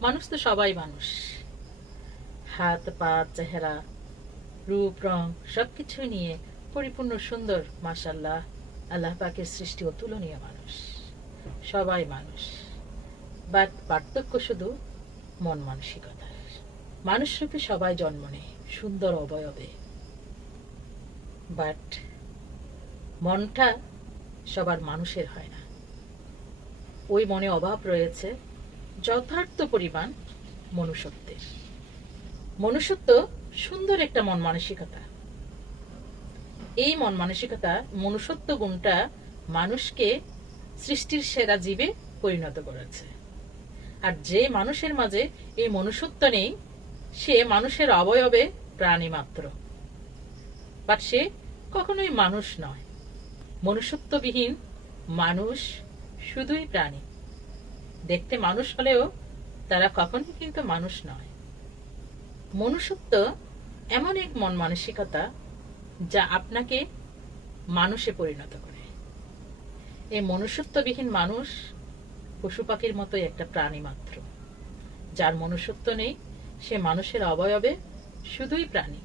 মানুষ তো সবাই মানুষ। হাত, পা, চেহারা, রূপ, রং সবকিছু নিয়ে পরিপূর্ণ সুন্দর মাশাল্লাহ আল্লাহ পাকের সৃষ্টি অতুলনীয় মানুষ। সবাই মানুষ। বাট পার্থক্য শুধু মন মানসিকতা। মানুষ রূপে সবাই জন্ম নেয় সুন্দর অবয়বে। বাট মনটা সবার মানুষের হয় না। ওই মনে অভাব রয়েছে যথার্থ পরিমাণ মনুষ্যত্বের। মনুষ্যত্ব সুন্দর একটা মন মানসিকতা। এই মন মানসিকতা, মনুষ্যত্ব গুণটা মানুষকে সৃষ্টির সেরা জীবে পরিণত করেছে। আর যে মানুষের মাঝে এই মনুষ্যত্ব নেই, সে মানুষের অবয়বে প্রাণী মাত্র। বাট সে কখনোই মানুষ নয়। মনুষ্যত্ববিহীন মানুষ শুধুই প্রাণী। দেখতে মানুষ হলেও তারা কখনোই কিন্তু মানুষ নয়। মনুষ্যত্ব এমন এক মন মানসিকতা যা আপনাকে মানুষে পরিণত করে। এই মনুষ্যত্ববিহীন মানুষ পশু পাখির মতোই একটা প্রাণী মাত্র। যার মনুষ্যত্ব নেই, সে মানুষের অবয়বে শুধুই প্রাণী।